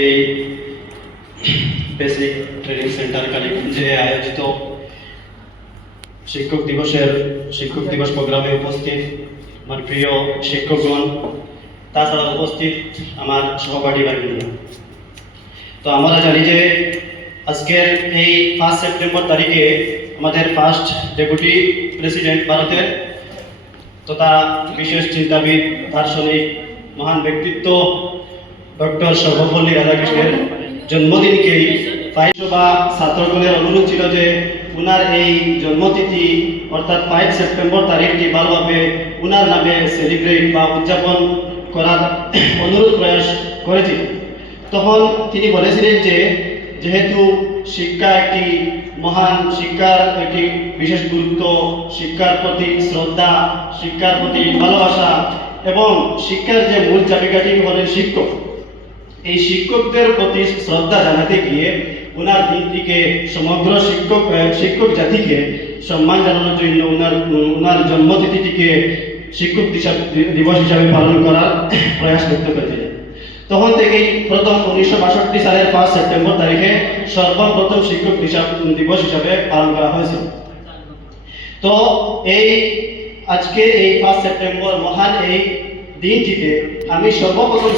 এই basic training centre কালীগঞ্জে আয়োজিত শিক্ষক দিবস প্রোগ্রামে উপস্থিত আমার প্রিয় শিক্ষকগণ, তাছাড়া উপস্থিত আমার সহপাঠী ভাইবৃন্দ। তো আমরা জানি যে আজকের এই 5 সেপ্টেম্বর তারিখে আমাদের ফার্স্ট ডেপুটি প্রেসিডেন্ট ভারতের তথা বিশেষ চিন্তাবিদ, দার্শনিক, মহান ব্যক্তিত্ব ডক্টর সর্বপল্লী রাধাকৃষ্ণের জন্মদিনকেই বা ছাত্রগণের অনুরোধ ছিল যে উনার এই জন্মতিথি অর্থাৎ 5 সেপ্টেম্বর তারিখটি ভালোভাবে উনার নামে সেলিব্রেট বা উদযাপন করার অনুরোধ প্রয়াস করেছিল। তখন তিনি বলেছিলেন যে যেহেতু শিক্ষা একটি মহান, শিক্ষার একটি বিশেষ গুরুত্ব, শিক্ষার প্রতি শ্রদ্ধা, শিক্ষার প্রতি ভালোবাসা এবং শিক্ষার যে মূল চাবিকাঠি হলেন শিক্ষক, এই শিক্ষকদের প্রতি শ্রদ্ধা জানাতে গিয়ে উনার দিনটিকে সমগ্র শিক্ষক জাতিকে সম্মান জানানোর জন্য উনার জন্মতিথিটিকে শিক্ষক দিবস হিসাবে পালন করার প্রয়াস ব্যক্ত করেছিলেন। তখন থেকেই প্রথম 1962 সালের 5 সেপ্টেম্বর তারিখে সর্বপ্রথম শিক্ষক দিবস হিসাবে পালন করা হয়েছিল। তো আজকে এই 5 সেপ্টেম্বর মহান এই দিনটিতে আমি সর্বপ্রথম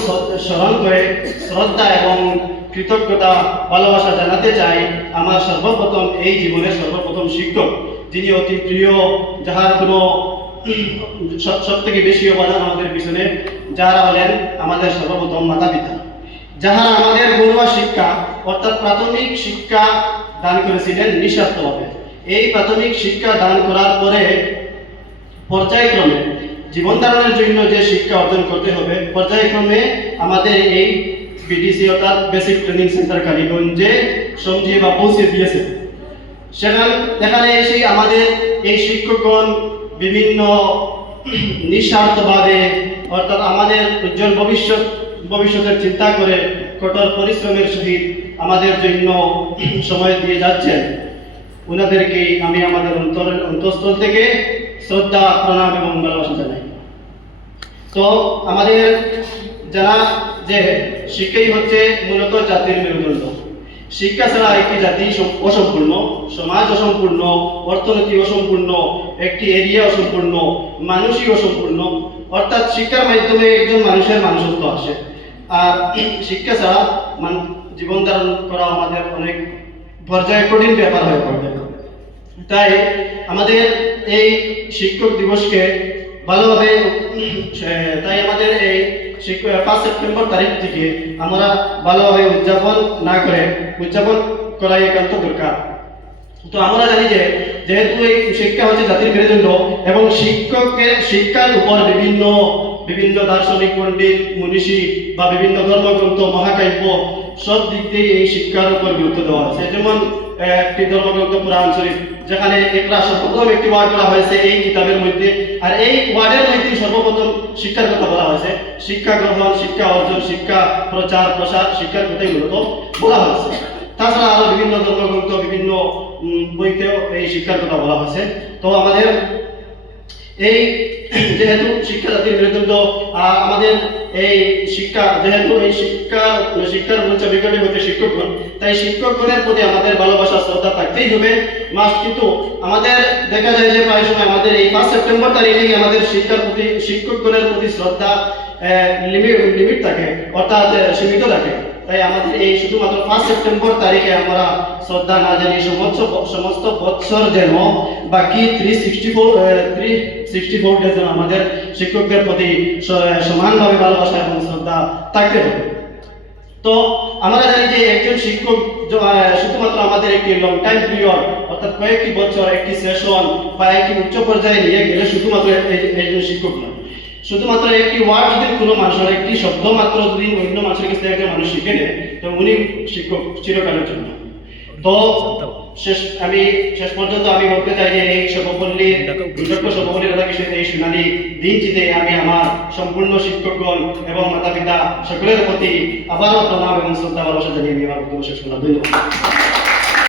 স্মরণ করে শ্রদ্ধা এবং কৃতজ্ঞতা, ভালোবাসা জানাতে চাই আমার সর্বপ্রথম এই জীবনের সর্বপ্রথম শিক্ষক, যিনি অতি প্রিয়, যাহার কোনো সব থেকে বেশি অবদান আমাদের পিছনে, যারা হলেন আমাদের সর্বপ্রথম মাতা পিতা, যাহারা আমাদের ঘরোয়া শিক্ষা অর্থাৎ প্রাথমিক শিক্ষা দান করেছিলেন নিঃস্বার্থভাবে। এই প্রাথমিক শিক্ষা দান করার পরে পর্যায়ক্রমে জীবন ধারণের জন্য যে শিক্ষা অর্জন করতে হবে, পর্যায়ক্রমে আমাদের এই বিডিসি অর্থাৎ বেসিক ট্রেনিং সেন্টার কালীগঞ্জে সমঝিয়ে বা পৌঁছে দিয়েছে। সেখানে এসে আমাদের এই শিক্ষকগণ বিভিন্ন নিঃস্বার্থভাবে অর্থাৎ আমাদের উজ্জ্বল ভবিষ্যতের চিন্তা করে কঠোর পরিশ্রমের সহিত আমাদের জন্য সময় দিয়ে যাচ্ছেন। ওনাদেরকে আমি আমাদের অন্তঃস্থল থেকে শ্রদ্ধা, প্রণাম এবং ভালোবাসা জানাই। তো আমাদের জানা যে শিক্ষাই হচ্ছে মূলত জাতির মেরুদণ্ড। শিক্ষা ছাড়া একটি জাতি অসম্পূর্ণ, সমাজ অসম্পূর্ণ, অর্থনীতি অসম্পূর্ণ, একটি এরিয়া অসম্পূর্ণ, মানুষই অসম্পূর্ণ। অর্থাৎ শিক্ষার মাধ্যমে একজন মানুষের মানুষত্ব আসে। আর শিক্ষা ছাড়া জীবন ধারণ করা আমাদের অনেক পর্যায়ে কঠিন ব্যাপার হয়ে পড়বে। তাই আমাদের এই শিক্ষক দিবসকে ভালোভাবে আমাদের এই 5 সেপ্টেম্বর তারিখ থেকে আমরা ভালোভাবে উদযাপন করা একান্ত দরকার। তো আমরা জানি যে যেহেতু এই শিক্ষা হচ্ছে জাতির মেরুদণ্ড এবং শিক্ষার উপর বিভিন্ন দার্শনিক, পণ্ডিত, মনীষী বা বিভিন্ন ধর্মগ্রন্থ, মহাকাব্য সব দিক দিয়ে এই শিক্ষার উপর গুরুত্ব দেওয়া আছে। যেমন একটি ধর্মগ্রন্থ পুরাণ শরীফ, যেখানে সর্বপ্রথম একটি ওয়ার্ড করা হয়েছে এই কিতাবের মধ্যে, আর এই ওয়ার্ডের মধ্যে সর্বপ্রথম শিক্ষার কথা বলা হয়েছে। শিক্ষা গ্রহণ, শিক্ষা অর্জন, শিক্ষা প্রচার প্রসার, শিক্ষার কথাই মূলত বলা হয়েছে। তাছাড়া আরো বিভিন্ন ধর্মগ্রন্থ, বিভিন্ন বইতেও এই শিক্ষার কথা বলা হয়েছে। তো আমাদের এই যেহেতু শিক্ষা জাতির মেরুদণ্ড, আমাদের এই শিক্ষা যেহেতু এই শিক্ষার মূল চাবিকাঠি হচ্ছে শিক্ষকগণ, তাই শিক্ষকগণের প্রতি আমাদের ভালোবাসা, শ্রদ্ধা থাকতেই হবে মাস্ট। কিন্তু আমাদের দেখা যায় যে প্রায় সময় আমাদের এই 5 সেপ্টেম্বর তারিখে আমাদের শিক্ষকগণের প্রতি শ্রদ্ধা লিমিট থাকে, অর্থাৎ সীমিত থাকে। তাই আমাদের এই শুধুমাত্র 5 সেপ্টেম্বর তারিখে আমরা শ্রদ্ধা না জানি সমস্ত বৎসর যেন বাকি 364 ডেজ আমাদের শিক্ষকদের প্রতি সমানভাবে ভালোবাসা এবং শ্রদ্ধা থাকতে হবে। তো আমরা জানি যে একজন শিক্ষক শুধুমাত্র আমাদের একটি লং টাইম পিরিয়ড অর্থাৎ কয়েকটি বছর, একটি সেশন বা একটি উচ্চ পর্যায়ে নিয়ে গেলে শুধুমাত্র একজন শিক্ষক নয়। শুধুমাত্র একটি ওয়ার্ড যদি কোনো মানুষের, একটি শব্দ মাত্র যদি অন্য মানুষের কাছ থেকে একজন মানুষ শিখে নেয়, তো উনি শিক্ষক চিরকালের জন্য। তো আমি শেষ পর্যন্ত আমি বলতে চাই যে এই ডক্টর সর্বপল্লী রাধাকৃষ্ণের এই সোনালী দিনটিতে আমি আমার সম্পূর্ণ শিক্ষকগণ এবং মাতা পিতা সকলের প্রতি আবারও প্রণাম এবং শ্রদ্ধা ভালোবাসা জানিয়ে আমি আমার বক্তব্য শেষ করলাম। ধন্যবাদ।